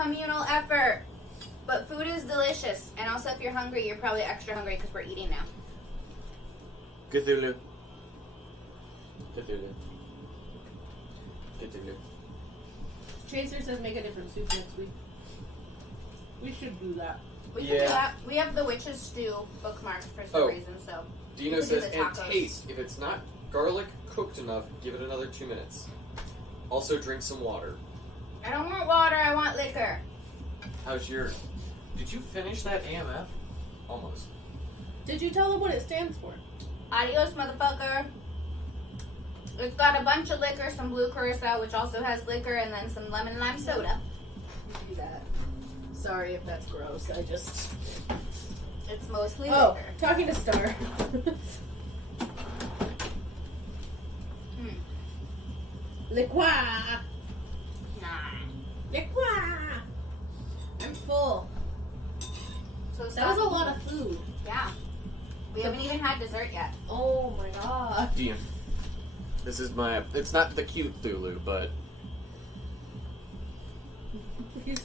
communal effort. But food is delicious. And also, if you're hungry, you're probably extra hungry because we're eating now. Cthulhu. Cthulhu. Cthulhu. Chaser says make a different soup next week. We should do that. We can do that. We have the witch's stew bookmarked for some reason, so. Dino says, and taste. If it's not garlic cooked enough, give it another 2 minutes. Also, drink some water. I don't want water, I want liquor. How's your... Did you finish that AMF? Almost. Did you tell them what it stands for? Adios, motherfucker. It's got a bunch of liquor, some blue curacao, which also has liquor, and then some lemon lime soda. Do that. Sorry if that's gross. I just... It's mostly Oh, liquor. talking to Star. Liqueur. Nah. Liqueur. I'm full. So That was a lot of food. Yeah. We haven't even had dessert yet. Oh my god. Dean. This is my... It's not the cute Thulu, but...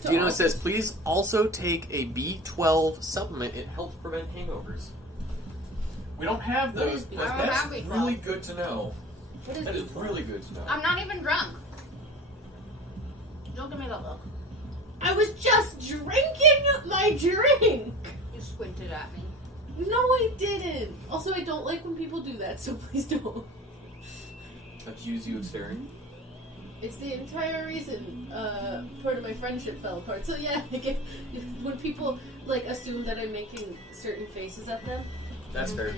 Dino says, please also take a B12 supplement. It helps prevent hangovers. We don't have those, but that's really good to know. That is really good to know. I'm not even drunk. Don't give me that look. I was just drinking my drink. You squinted at me. No, I didn't. Also, I don't like when people do that, so please don't. Accuse you of staring? It's the entire reason part of my friendship fell apart. So yeah, when people like assume that I'm making certain faces at them. That's fair.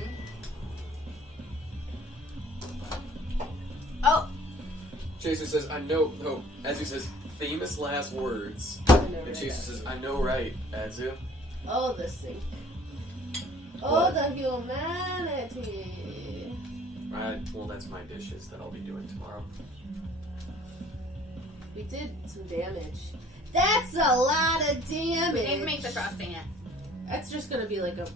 Oh! Chaser says, I know... Oh, Azu says, famous last words. And Chaser says, I know right, Azu. Oh, the sink. Oh, the humanity. Well, that's my dishes that I'll be doing tomorrow. We did some damage. That's a lot of damage. We didn't make the frosting yet. That's just gonna be like a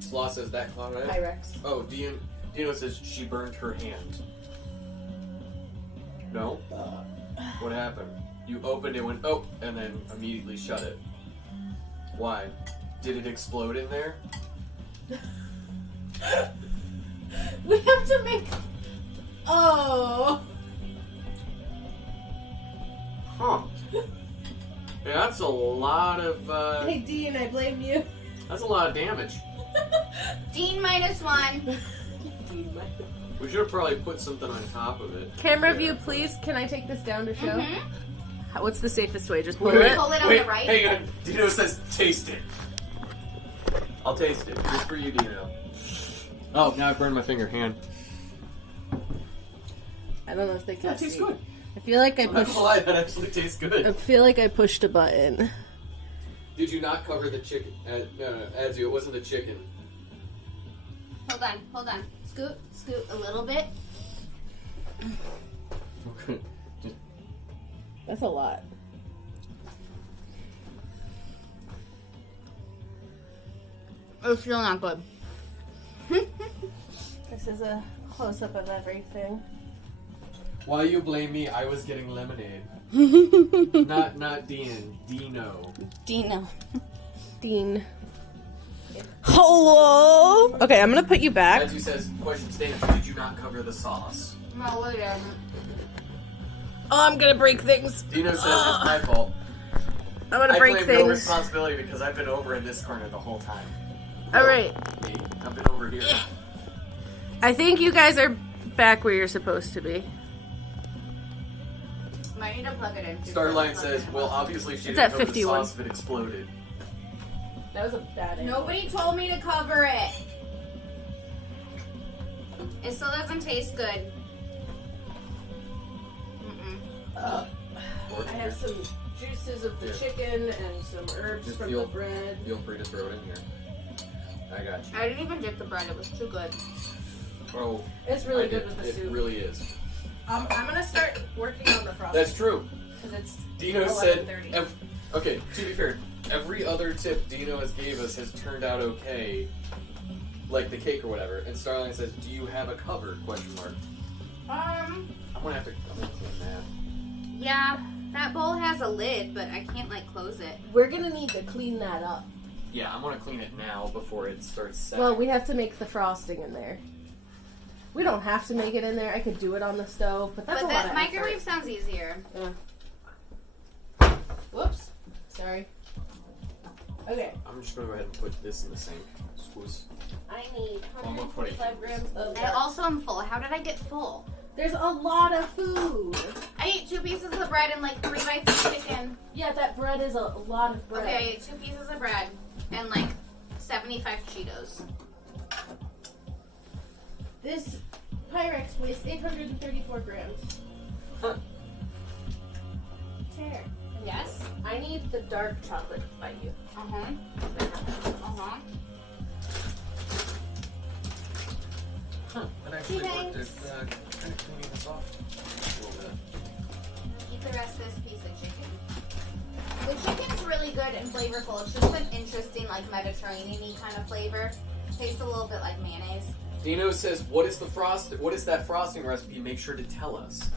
Slaw says that clown, right? Pyrex. Oh, Dino says she burned her hand. No? What happened? You opened it, went, oh, and then immediately shut it. Why? Did it explode in there? We have to make... Oh. Huh. Yeah, that's a lot of, Hey, Dean, I blame you. That's a lot of damage. Dean -1. We should have probably put something on top of it. Camera view, please. Can I take this down to show? Mm-hmm. What's the safest way? Just pull Wait, it? Pull it on the right. Hang on. Dino says, taste it. I'll taste it. Just for you, Dino. Oh, now I burned my finger. Hand. I don't know if they can That tastes see. good. I feel like I I'm not pushed... gonna lie, that actually tastes I good. feel like I pushed a button. Did you not cover the chicken? No, Azu, it wasn't the chicken. Hold on. Scoot a little bit. Okay. That's a lot. It's still not good. This is a close-up of everything. Why you blame me? I was getting lemonade. not Dean. Dino. Dino. Dean. Hello? Okay, I'm gonna put you back. Azu says, question stands, did you not cover the sauce? No, we didn't. Oh, I'm gonna break things. Dino says it's my fault. I'm gonna I break claim no things. responsibility because I've been over in this corner the whole time. Alright. Me, I've been over here. I think you guys are back where you're supposed to be. Might need to plug it in. Starline says, well, obviously she It's didn't at cover 51. the sauce if it exploded. That was a bad angle. Nobody told me to cover it. It still doesn't taste good. I have some juices of the chicken and some herbs Just from feel- the bread. Feel free to throw it in here. I got you. I didn't even dip the bread. It was too good. Oh, It's really I good did. with the It soup. really is. I'm gonna start working on the frosting. That's true. Because it's Dino said, 11:30. okay, to be fair, every other tip Dino has gave us has turned out okay, like the cake or whatever. And Starline says, do you have a cover, question mark. I'm gonna have to clean that. Yeah, That bowl has a lid, but I can't like close it. We're gonna need to clean that up. Yeah, I'm gonna clean it now before it starts setting. Well, we have to make the frosting in there. We don't have to make it in there. I could do it on the stove, but that's a lot of microwave effort. sounds easier. Yeah. Whoops. Sorry. Okay. I'm just gonna go ahead and put this in the sink. Squeeze. I need One more 145 grams of I also am full. How did I get full? There's a lot of food. I ate 2 pieces of bread and like 3 bites of chicken. Yeah, that bread is a lot of bread. Okay, I ate 2 pieces of bread and like 75 Cheetos. This Pyrex weighs 834 grams. Huh. Chair. Yes? I need the dark chocolate by you. Uh-huh. Uh-huh. Huh. That actually Thanks. worked at kind of cleaning this off a little bit. Eat the rest of this piece of chicken. The chicken's really good and flavorful. It's just an interesting, like, Mediterranean-y kind of flavor. Tastes a little bit like mayonnaise. Dino says, "What is that frosting recipe? Make sure to tell us."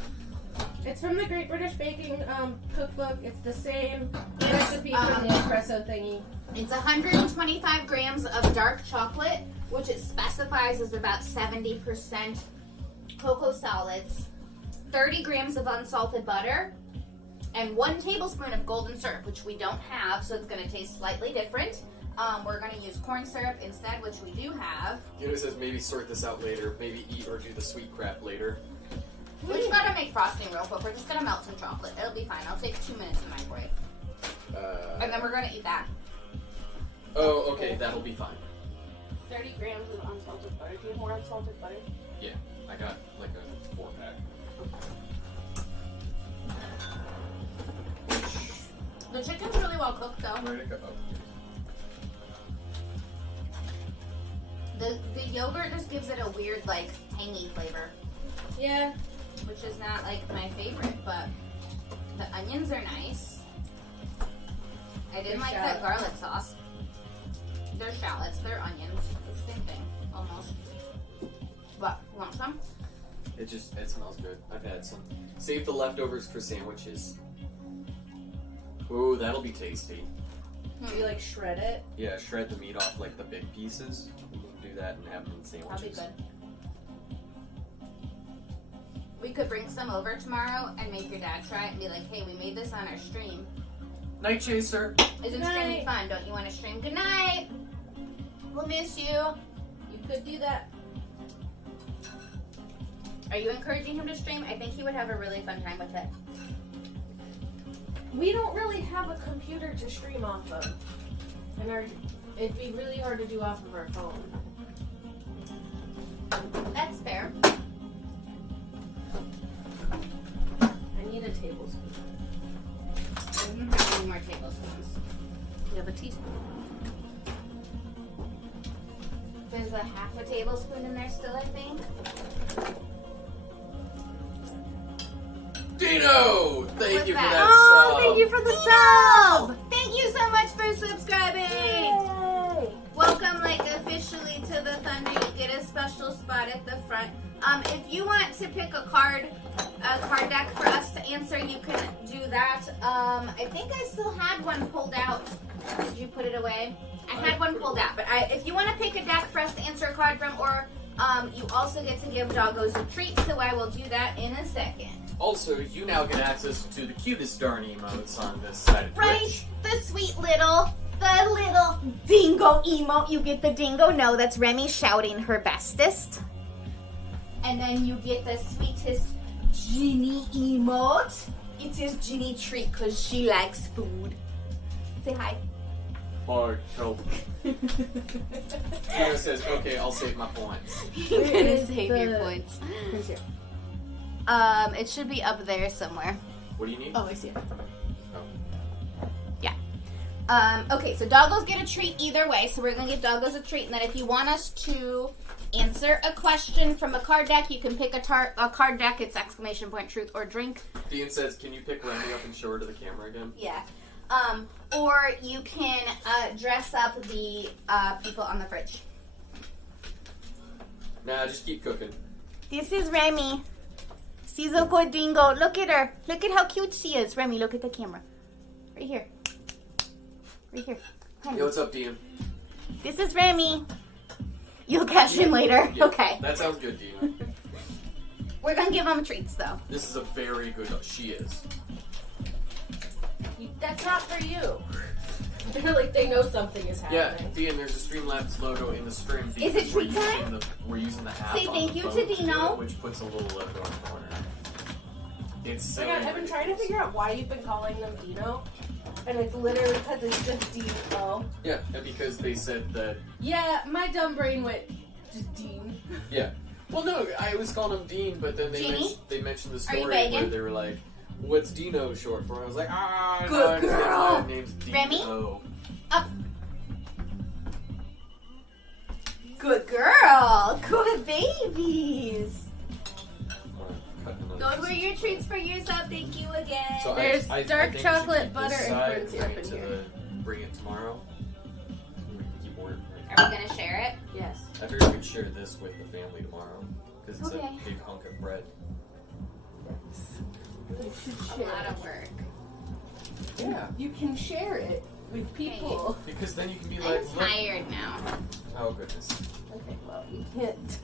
It's from the Great British Baking Cookbook. It's the same recipe from the espresso thingy. It's 125 grams of dark chocolate, which it specifies is about 70% cocoa solids, 30 grams of unsalted butter, and 1 tablespoon of golden syrup, which we don't have, so it's going to taste slightly different. We're going to use corn syrup instead, which we do have. Dino says, "Maybe sort this out later. Maybe eat or do the sweet crap later." We just got to make frosting real quick. We're just going to melt some chocolate. It'll be fine. It'll take 2 minutes in the microwave. And then we're going to eat that. Oh, okay, that'll be fine. 30 grams of unsalted butter. Do you have more unsalted butter? Yeah, I got like a 4-pack. The chicken's really well cooked, though. Where'd it go? Oh. The yogurt just gives it a weird, like, tangy flavor, Yeah. which is not, like, my favorite, but the onions are nice. I didn't They're like shallots. that garlic sauce. They're shallots, they're onions. Same thing, almost. But, you want some? It smells good. I've had some. Save the leftovers for sandwiches. Ooh, that'll be tasty. Do you like shred it? Yeah, shred the meat off like the big pieces. You can do that and have them in sandwiches. That'll be good. We could bring some over tomorrow and make your dad try it and be like, hey, we made this on our stream. Night Chaser. Isn't streaming fun? Don't you want to stream? Good night. We'll miss you. You could do that. Are you encouraging him to stream? I think he would have a really fun time with it. We don't really have a computer to stream off of. And it'd be really hard to do off of our phone. That's fair. I need a tablespoon. I don't have any more tablespoons. You have a teaspoon. There's a half a tablespoon in there still, I think. Dino! Thank What's you for that? that sub. Thank you for the sub! Thank you so much for subscribing! Yay! Welcome, like, officially to the Thunder. You get a special spot at the front. If you want to pick a card deck for us to answer, you can do that. I think I still had one pulled out. Did you put it away? I had one pulled out, but if you want to pick a deck for us to answer a card from, or you also get to give doggos a treat, so I will do that in a second. Also, you now get access to the cutest darn emotes on this side of Twitch. Right? The sweet little dingo emote. You get the dingo. No, that's Remy shouting her bestest. And then you get the sweetest Ginny emote. It is Ginny treat because she likes food. Say hi. Bye, help. Dino says, okay, I'll save my points. You're gonna save your points. Where's here? It should be up there somewhere. What do you need? Oh, I see it. Okay, so doggos get a treat either way, so we're gonna give doggos a treat, and then if you want us to answer a question from a card deck, you can pick a card deck. It's ! truth or drink. Dean says, can you pick Randy up and show her to the camera again? Yeah. Or you can dress up the people on the fridge. Nah, just keep cooking. This is Remy. She's a good dingo. Look at her. Look at how cute she is. Remy, look at the camera. Right here. Right here. Yo, what's up, Dean? This is Remy. You'll catch him later. Yeah, okay. That sounds good, Dean. We're gonna give him treats, though. This is a very good... She is. That's not for you. They're like, they know something is Yeah, happening. Dean, there's a Streamlabs logo in the stream. Is it treat time? We're using the app Say on thank the you phone to do Dino. it, which puts a little logo in the corner. It's Oh so my God, I've been trying to figure out why you've been calling them Dino. And it's literally because it's just D-O. Yeah, and because they said that... Yeah, my dumb brain went just Dean. Yeah. Well, no, I was calling him Dean, but then they mentioned the story where they were like, what's Dino short for? And I was like, Good girl. My name's Dino. Remy? Up. Good girl. Good babies. Those were your treats for yourself. Thank you again. So There's I dark think we chocolate should butter and decide corn syrup in here. Bring it tomorrow. We can keep ordering. Are we going to share it? Yes. I figured we could share this with the family tomorrow. Because it's Okay. a big hunk of bread. You should A share lot it. of work. Yeah. You can share it with people. Because then you can be I'm like, look. tired now. Oh, goodness. Okay, well, you can't.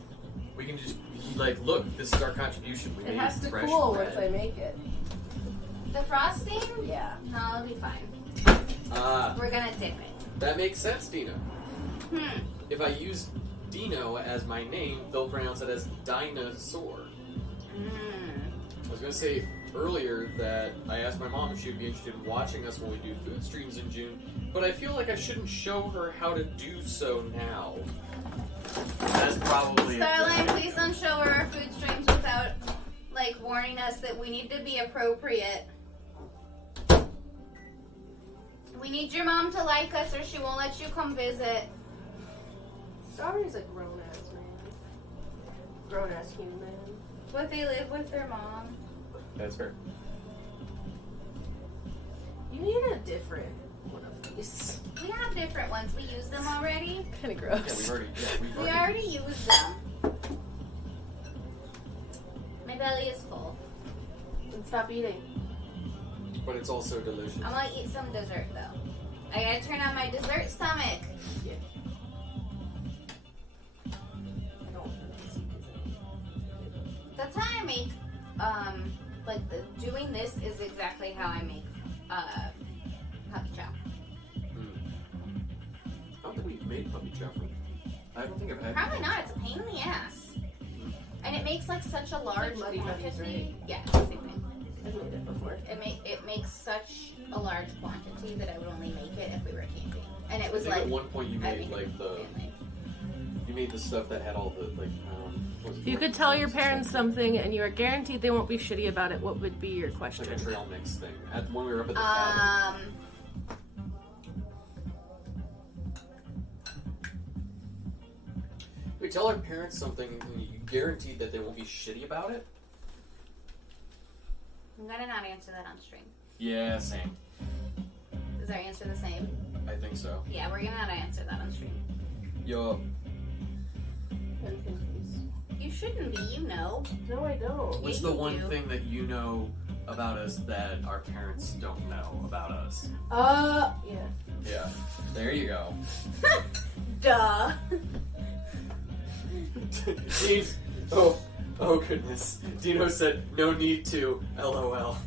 We can just be like, look, this is our contribution. We It made has to fresh cool bread. once I make it. The frosting? Yeah. No, it'll be fine. Ah, We're going to dip it. that makes sense, Dino. Hmm. If I use Dino as my name, they'll pronounce it as dinosaur. I was going to say earlier that I asked my mom if she would be interested in watching us when we do food streams in June, but I feel like I shouldn't show her how to do so now. That's probably Starline, please don't show her our food streams without, like, warning us that we need to be appropriate. We need your mom to like us or she won't let you come visit. Starry's a grown ass man. Grown ass human. But they live with their mom. That's fair. You need a different one of these. We have different ones. We use them already. Kind of Yeah, gross. we've We already used them. My belly is full. And stop eating. But it's also delicious. I want to eat some dessert though. I gotta turn on my dessert stomach. Yeah. I don't want to see That's how I make, doing this is exactly how I make, puppy chow. I don't think we've made puppy chow. I don't think I've had. Probably not. It's a pain in the ass. And it makes like such a large Muddy quantity. Buddies, right? Yeah, same thing. I've made it before. It makes such a large quantity that I would only make it if we were camping. And it I was think like at one point you I made make it like with the family. you made the stuff that had all the like. What was it, If you could tell your parents something and you are guaranteed they won't be shitty about it, what would be your question? like a trail mix thing. When we were up at the cabin. We tell our parents something and you guaranteed that they won't be shitty about it? I'm gonna not answer that on stream. Yeah, same. Is our answer the same? I think so. Yeah, we're gonna not answer that on stream. Yo, I'm confused. You shouldn't be, you know. No, I don't. what's Yeah, the you one do. thing that you know about us that our parents don't know about us? Yeah. Yeah. There you go. Duh. Dean, oh goodness. Dino said, no need to, LOL.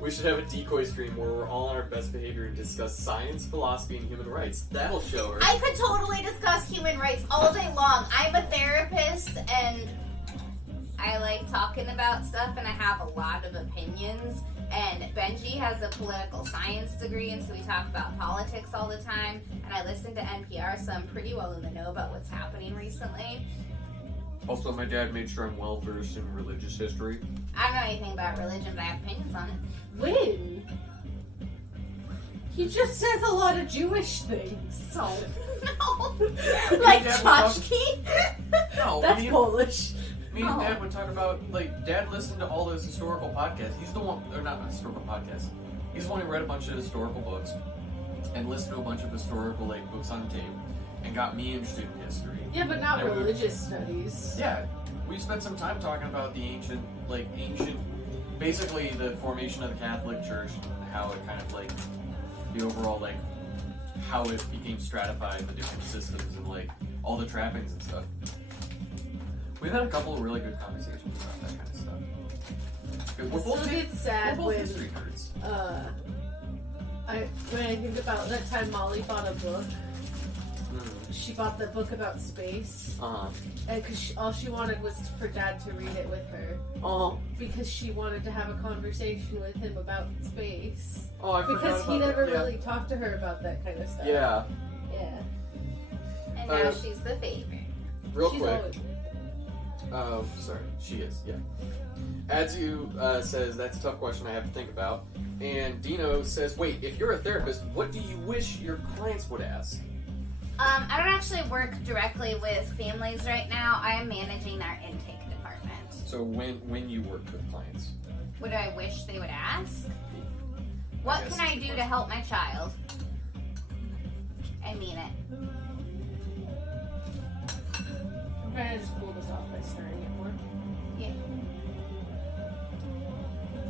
We should have a decoy stream where we're all on our best behavior and discuss science, philosophy, and human rights. That'll show her. I could totally discuss human rights all day long. I'm a therapist and I like talking about stuff and I have a lot of opinions. And Benji has a political science degree and so we talk about politics all the time. And I listen to NPR so I'm pretty well in the know about what's happening recently. Also, my dad made sure I'm well versed in religious history. I don't know anything about religion, but I have opinions on it. When? He just says a lot of Jewish things. So, no. Dad Like would talk- tchotchke? No, That's me and- Polish. Me and Oh. Dad would talk about, like, Dad listened to all those historical podcasts. He's the one, or not historical podcasts. He's the one who read a bunch of historical books and listened to a bunch of historical, like, books on tape and got me interested in history. Yeah, but not Yeah, we- religious studies. Yeah, we spent some time talking about the ancient, basically the formation of the Catholic Church and how it kind of like the overall like how it became stratified, the different systems and like all the trappings and stuff. We've had a couple of really good conversations about that kind of stuff. We're both history nerds. When I think about that time Molly bought a book, she bought the book about space. And because all she wanted was for Dad to read it with her. Because she wanted to have a conversation with him about space. Because he never really talked to her about that kind of stuff. Yeah. Yeah. And now she's the favorite. Real She's quick. Always... sorry. She is, yeah. Adzu says, that's a tough question I have to think about. And Dino says, wait, if you're a therapist, what do you wish your clients would ask? I don't actually work directly with families right now. I am managing our intake department. So when you work with clients? What do I wish they would ask? What can I do to help my child? I mean it. I'm trying to just pull this off by stirring it more. Yeah.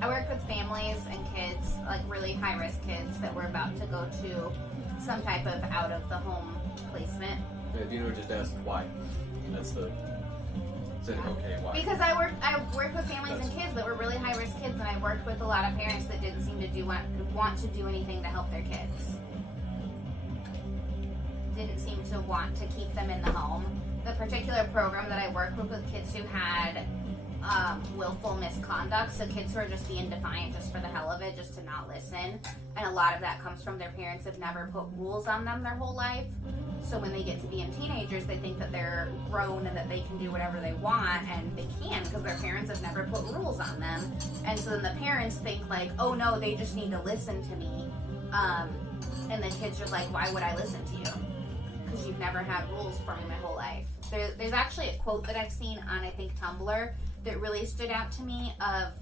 I work with families and kids, like really high-risk kids that were about to go to some type of out-of-the-home placement. Yeah, Dino just asked why. That's the... Said, okay, why? Because I worked with families and kids that were really high-risk kids, and I worked with a lot of parents that didn't seem to want to do anything to help their kids. Didn't seem to want to keep them in the home. The particular program that I worked with kids who had willful misconduct, so kids who are just being defiant just for the hell of it, just to not listen. And a lot of that comes from their parents have never put rules on them their whole life. So when they get to being teenagers, they think that they're grown and that they can do whatever they want, and they can because their parents have never put rules on them. And so then the parents think like, oh no, they just need to listen to me. And the kids are like, why would I listen to you? Because you've never had rules for me my whole life. There's actually a quote that I've seen on, I think, Tumblr that really stood out to me of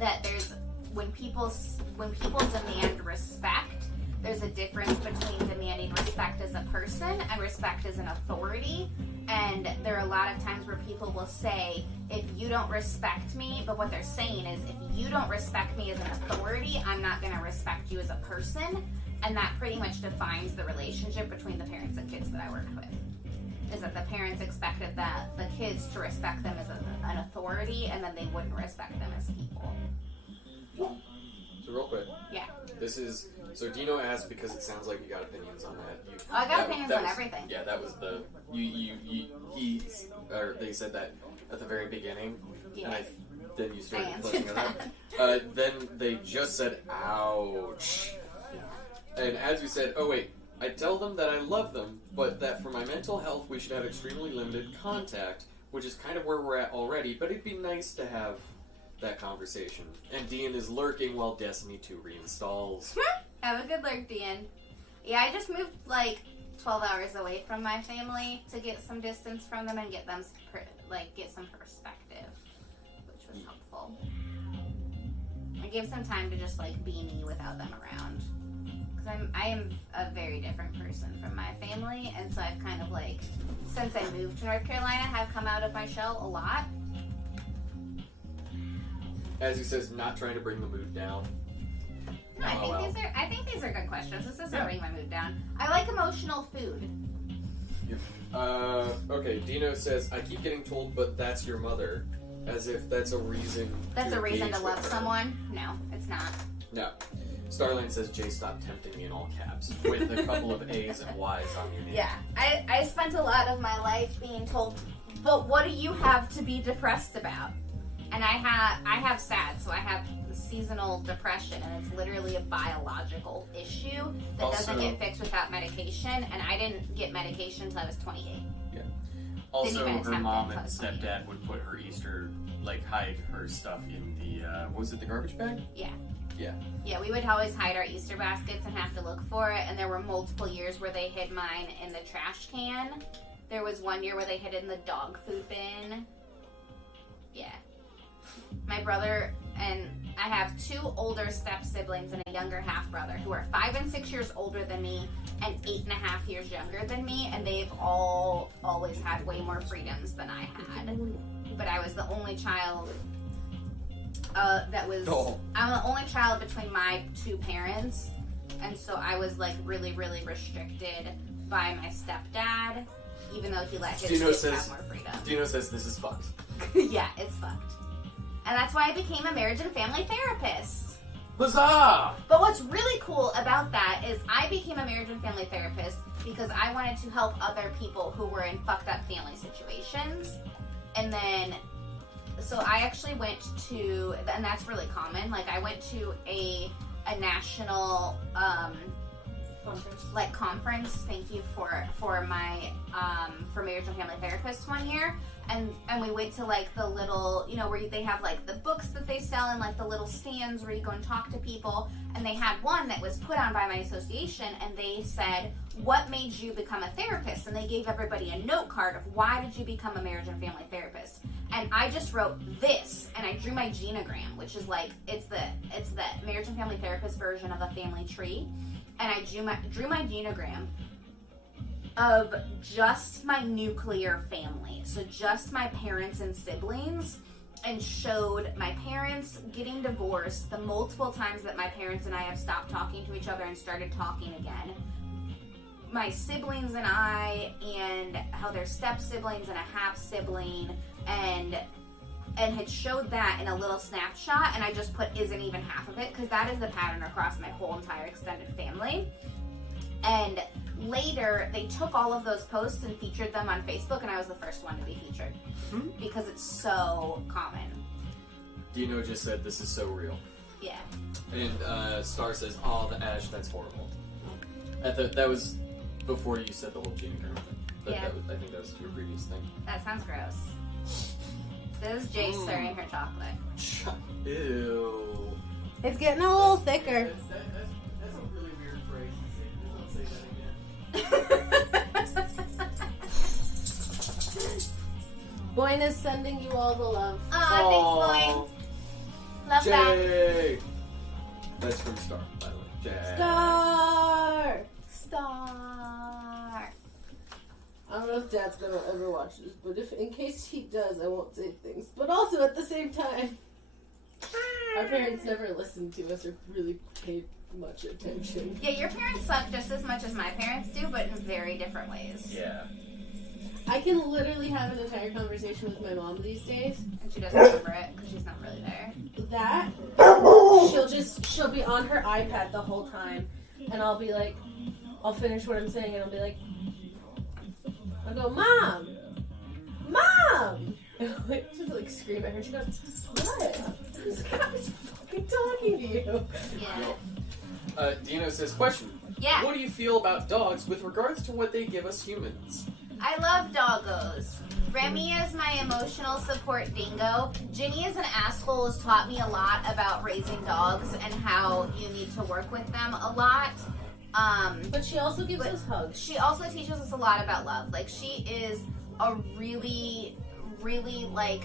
that there's when people demand respect, there's a difference between demanding respect as a person and respect as an authority. And there are a lot of times where people will say, if you don't respect me, but what they're saying is, if you don't respect me as an authority, I'm not going to respect you as a person. And that pretty much defines the relationship between the parents and kids that I worked with. Is that the parents expected the kids to respect them as an authority, and then they wouldn't respect them as people. So real quick. Yeah. So Dino asked because it sounds like you got opinions on that. I got opinions on everything. Yeah, that was they said that at the very beginning. Yeah. And then you started closing it up. Then they just said, ouch. And as you said, oh wait, I tell them that I love them, but that for my mental health we should have extremely limited contact, which is kind of where we're at already, but it'd be nice to have that conversation. And Dean is lurking while Destiny 2 reinstalls. Have a good lurk, Dean. Yeah, I just moved like 12 hours away from my family to get some distance from them and get them get some perspective, which was helpful. I gave some time to just like be me without them around. I am a very different person from my family, and so I've kind of like, since I moved to North Carolina, have come out of my shell a lot. As he says, not trying to bring the mood down. No, I think these are good questions. This doesn't bring my mood down. I like emotional food. Okay, Dino says, I keep getting told, but that's your mother. As if that's a reason to love someone. No, it's not. No. Starline says, Jay, stop tempting me in all caps, with a couple of A's and Y's on your name. Yeah, I spent a lot of my life being told, but what do you have to be depressed about? And I have SAD, so I have seasonal depression, and it's literally a biological issue that doesn't get fixed without medication, and I didn't get medication until I was 28. Yeah. Also, her mom and stepdad would put her Easter, hide her stuff in the, was it the garbage bag? Yeah. Yeah. Yeah, we would always hide our Easter baskets and have to look for it, and there were multiple years where they hid mine in the trash can. There was one year where they hid it in the dog food bin. Yeah. My brother and I have 2 older step siblings and a younger half brother who are 5 and 6 years older than me and 8.5 years younger than me, and they've all always had way more freedoms than I had. But I was the only child I'm the only child between my 2 parents, and so I was like really, really restricted by my stepdad, even though he let his kids have more freedom. Dino says this is fucked. Yeah, it's fucked. And that's why I became a marriage and family therapist. Huzzah! But what's really cool about that is I became a marriage and family therapist because I wanted to help other people who were in fucked up family situations. And then, so I actually went to, and that's really common, like I went to a national conference, thank you for my for marriage and family therapist one year, and we went to like the little, you know, where they have like the books that they sell and like the little stands where you go and talk to people, and they had one that was put on by my association, and they said, what made you become a therapist? And they gave everybody a note card of why did you become a marriage and family therapist, and I just wrote this, and I drew my genogram, which is like it's the marriage and family therapist version of a family tree. And I drew my genogram of just my nuclear family. So just my parents and siblings, and showed my parents getting divorced, the multiple times that my parents and I have stopped talking to each other and started talking again. My siblings and I, and how they're step siblings and a half sibling, and had showed that in a little snapshot, and I just put isn't even half of it, because that is the pattern across my whole entire extended family. And later, they took all of those posts and featured them on Facebook, and I was the first one to be featured, because it's so common. Dino just said, this is so real. Yeah. And Star says, oh, the ash, that's horrible. That was before you said the whole genogram thing. Yeah. I think that was your previous thing. That sounds gross. This is Jay stirring her chocolate. Ew. It's getting a little thicker. That's a really weird phrase to say. Don't say that again. Boyne is sending you all the love. Aw, thanks, Boyne. Love Jay. That's from Star, by the way. Jay. Star! Star. I don't know if Dad's gonna ever watch this, but if in case he does, I won't say things. But also at the same time, our parents never listened to us or really paid much attention. Yeah, your parents suck just as much as my parents do, but in very different ways. Yeah. I can literally have an entire conversation with my mom these days. And she doesn't remember it because she's not really there. That, she'll be on her iPad the whole time, and I'll be like, I'll finish what I'm saying, and I'll be like, I'll go, Mom! Mom! And I'll like scream at her, and she goes, what? I was fucking talking to you. Yeah. Dino says, question. Yeah. What do you feel about dogs with regards to what they give us humans? I love doggos. Remy is my emotional support dingo. Ginny is an asshole, has taught me a lot about raising dogs and how you need to work with them a lot. But she also gives us hugs. She also teaches us a lot about love. Like, she is a really, really, like,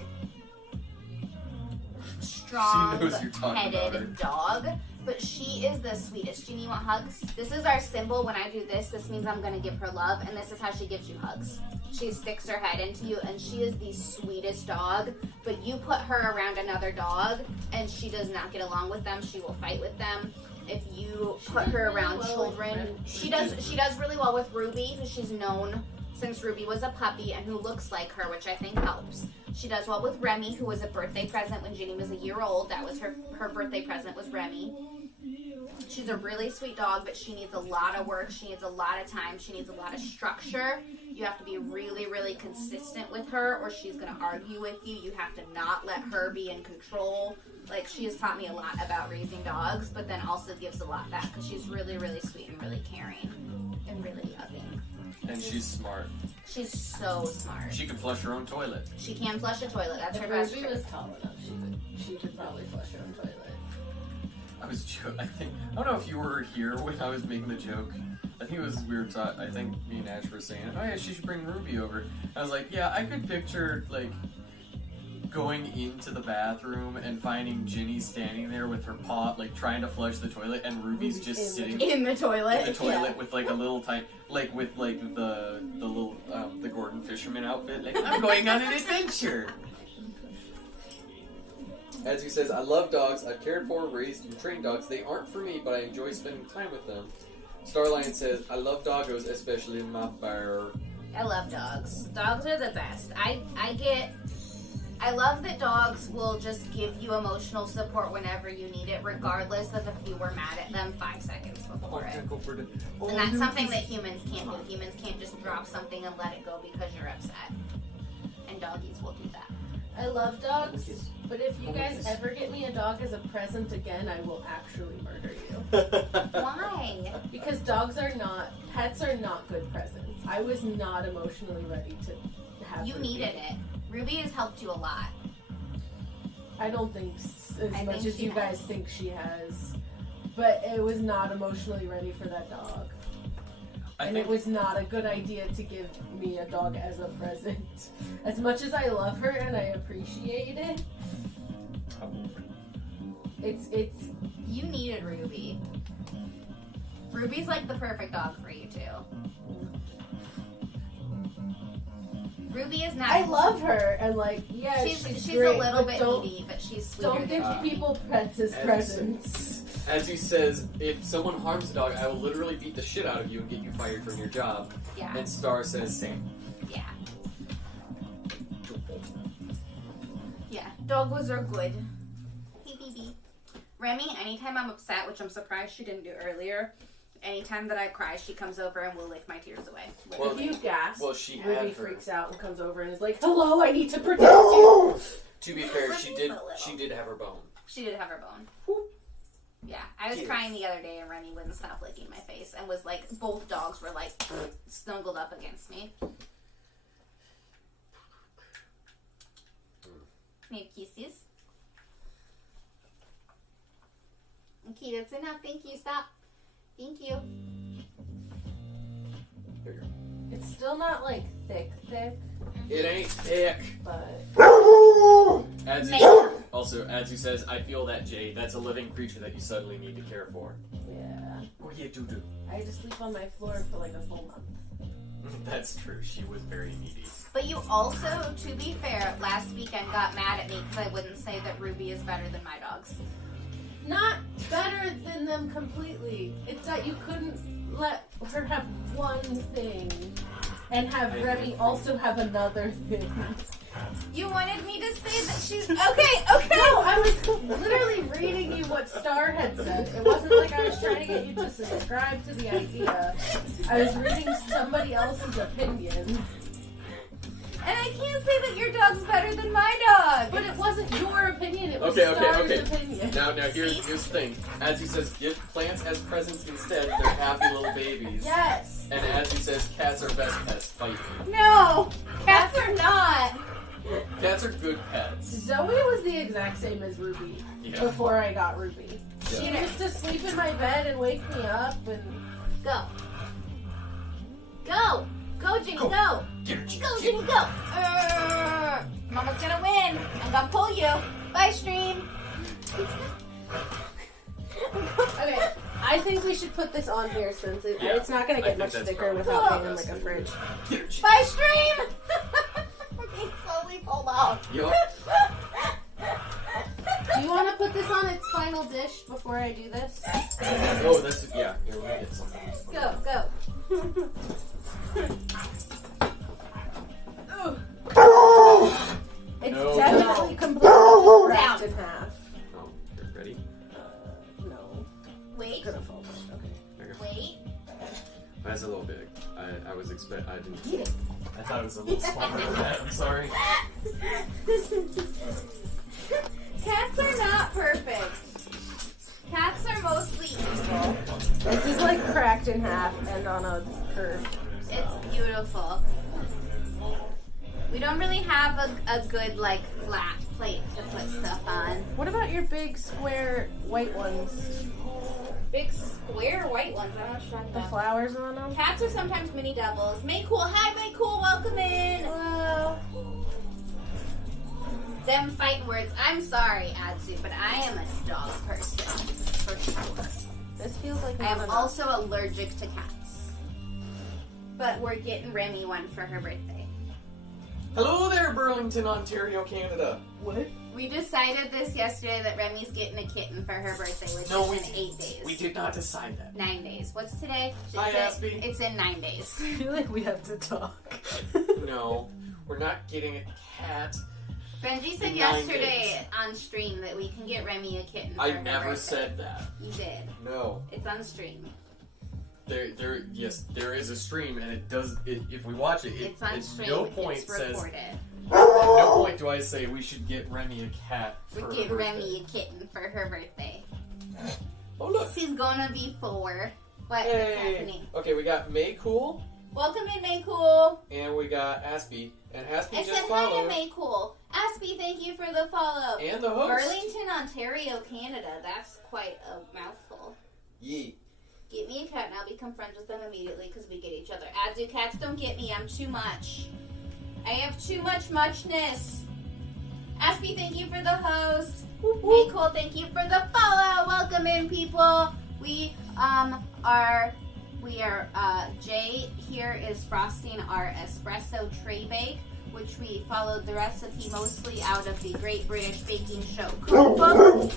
strong-headed dog. But she is the sweetest. Ginny, you want hugs? This is our symbol. When I do this, this means I'm going to give her love. And this is how she gives you hugs. She sticks her head into you, and she is the sweetest dog. But you put her around another dog, and she does not get along with them. She will fight with them. If you put her around children, she does really well with Ruby, who she's known since Ruby was a puppy and who looks like her, which I think helps. She does well with Remy, who was a birthday present when Ginny was a year old. That was her birthday present was Remy. She's a really sweet dog, but she needs a lot of work. She needs a lot of time. She needs a lot of structure. You have to be really, really consistent with her, or she's going to argue with you. You have to not let her be in control. Like, she has taught me a lot about raising dogs, but then also gives a lot back because she's really, really sweet and really caring and really loving. And she's smart. She's so smart. She can flush her own toilet. She can flush a toilet. That's her If best Ruby trick. was tall enough, she could probably flush her own toilet. I don't know if you were here when I was making the joke. I think it was we were I think me and Ash were saying, oh yeah, she should bring Ruby over. I was like, yeah, I could picture like going into the bathroom and finding Ginny standing there with her paw, like trying to flush the toilet, and Ruby's just sitting in the toilet. In the toilet with like a little tiny, like with like the little the Gordon Fisherman outfit. Like, I'm going on an adventure. As he says, I love dogs. I've cared for, raised, and trained dogs. They aren't for me, but I enjoy spending time with them. Starlion says, I love doggos, especially my bear. I love dogs. Dogs are the best. I love that dogs will just give you emotional support whenever you need it, regardless of if you were mad at them 5 seconds before it. And that's something that humans can't do. Humans can't just drop something and let it go because you're upset. And doggies will do that. I love dogs, but if you guys ever get me a dog as a present again, I will actually murder you. Why? Because pets are not good presents. I was not emotionally ready to have You Ruby. needed it. Ruby has helped you a lot. I don't think as much as you guys think she has. But it was not emotionally ready for that dog. And it was not a good idea to give me a dog as a present. As much as I love her and I appreciate it, it's You needed Ruby. Ruby's like the perfect dog for you too. Ruby is not. I love her and she's great, a little bit needy, but she's sweeter. Don't give people pets as presents. As he says, if someone harms a dog, I will literally beat the shit out of you and get you fired from your job. Yeah. And Star says same. Yeah. Yeah. Doggos are good. Remy, anytime I'm upset, which I'm surprised she didn't do earlier, anytime that I cry, she comes over and will lick my tears away. Well, if you gasp, Ruby freaks out and comes over and is like, "Hello, I need to protect you." To be fair, she did have her bone. She did have her bone. Yeah, I was crying the other day and Remy wouldn't stop licking my face and was like, both dogs were like snuggled up against me. Maybe kisses. Okay, that's enough. Thank you. Stop. Thank you. There you go. It's still not like thick. It ain't thick. But as he says, I feel that, Jay. That's a living creature that you suddenly need to care for. yeah. Oh yeah, do. I had to sleep on my floor for like a full month. That's true. She was very needy. But you also, to be fair, last weekend got mad at me because I wouldn't say that Ruby is better than my dogs. Not better than them completely. It's that you couldn't let her have one thing and have Remy also have another thing. You wanted me to say that she's... Okay. No, I was literally reading you what Star had said. It wasn't like I was trying to get you to subscribe to the idea. I was reading somebody else's opinion. And I can't say that your dog's better than my dog. But it wasn't your opinion, it was Okay. Star's opinion. Now here's the thing. As he says, give plants as presents instead. They're happy little babies. Yes. And as he says, cats are best pets. Fight. No, cats are not. Cats are good pets. Zoe was the exact same as Ruby before I got Ruby. Yeah. She used to sleep in my bed and wake me up and... Go, Ginny, go. Get her, Ginny. Go, Ginny, go. Mama's gonna win. I'm gonna pull you. Bye, stream. Okay, I think we should put this on here since it's not going to get much thicker without being in like a fridge. Bye, stream. Being slowly pulled off. Yup. Do you want to put this on its final dish before I do this? Oh, that's yeah. Here, let me get something. Go. It's No. definitely completely cracked in half. Oh, you're ready? No. Wait. It's gonna fall. Okay. There you go. Wait. That's a little big. I was I didn't. I thought it was a little smaller than that. I'm sorry. Cats are not perfect. Cats are mostly evil. This is like cracked in half and on a curve. It's beautiful. We don't really have a good, like, flat plate to put stuff on. What about your big square white ones? Big square white ones. I don't know what you're talking The about. flowers on them? Cats are sometimes mini doubles. Maycool. Hi, Maycool. Welcome in. Hello. Them fighting words. I'm sorry, Adzu, but I am a dog person for sure. This feels like I am also allergic to cats. But we're getting Remy one for her birthday. Hello there, Burlington, Ontario, Canada. What? We decided this yesterday that Remy's getting a kitten for her birthday, which is in 8 days. We did not decide that. 9 days. What's today? Hi, Aspie. It's in 9 days. I feel like we have to talk. No, we're not getting a cat. Benji said yesterday on stream that we can get Remy a kitten for I her never birthday. said that. You did. No. It's on stream. Yes, there is a stream, and it does. If we watch it, It's on at stream. no point It's says. recorded. At no point do I say we should get Remy a cat. We're for getting her Remy a kitten for her birthday. Oh look! She's gonna be 4. What's Hey. happening? Okay, we got May Cool, Welcome in, May Cool. and we got Aspie, and Aspie I just said hi to followed, May Cool. Aspie, thank you for the follow. and the host. Burlington, Ontario, Canada. That's quite a mouthful. Yee. Get me a cat and I'll become friends with them immediately because we get each other. Adzu, cats don't get me. I'm too much. I have too much muchness. Aspie, thank you for the host. May Cool, thank you for the follow. Welcome in, people. We are Jay here is frosting our espresso tray bake, which we followed the recipe mostly out of the Great British Baking Show cookbook.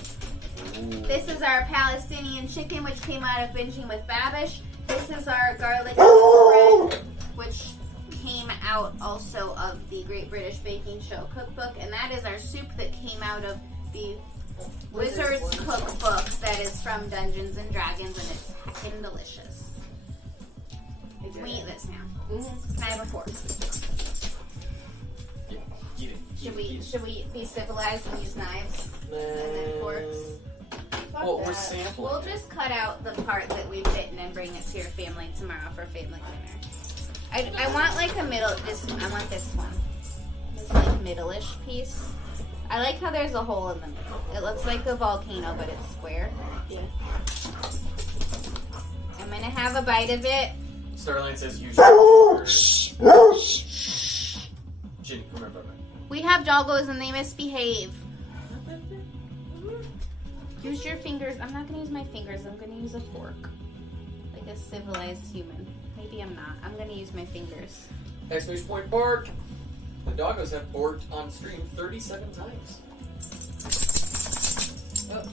This is our Palestinian chicken, which came out of Binging with Babish. This is our garlic bread, which came out also of the Great British Baking Show cookbook. And that is our soup that came out of the Wizard's cookbook that is from Dungeons and Dragons, and it's heckin' delicious. Can we eat this now? Mm-hmm. Can I have a fork? Yeah, eat it. Should we be civilized and use knives and then forks? Well, we're sampling. We'll just cut out the part that we've bitten and bring it to your family tomorrow for family dinner. I want like a middle. This one. I want this one. This like middle-ish piece. I like how there's a hole in the middle. It looks like a volcano, but it's square. Yeah. I'm gonna have a bite of it. Starline says you should. Ginny, come here, brother. We have doggos and they misbehave. Use your fingers. I'm not gonna use my fingers. I'm gonna use a fork. Like a civilized human. Maybe I'm not. I'm gonna use my fingers. Exclamation point bark. The doggos have barked on stream 37 times. Oh.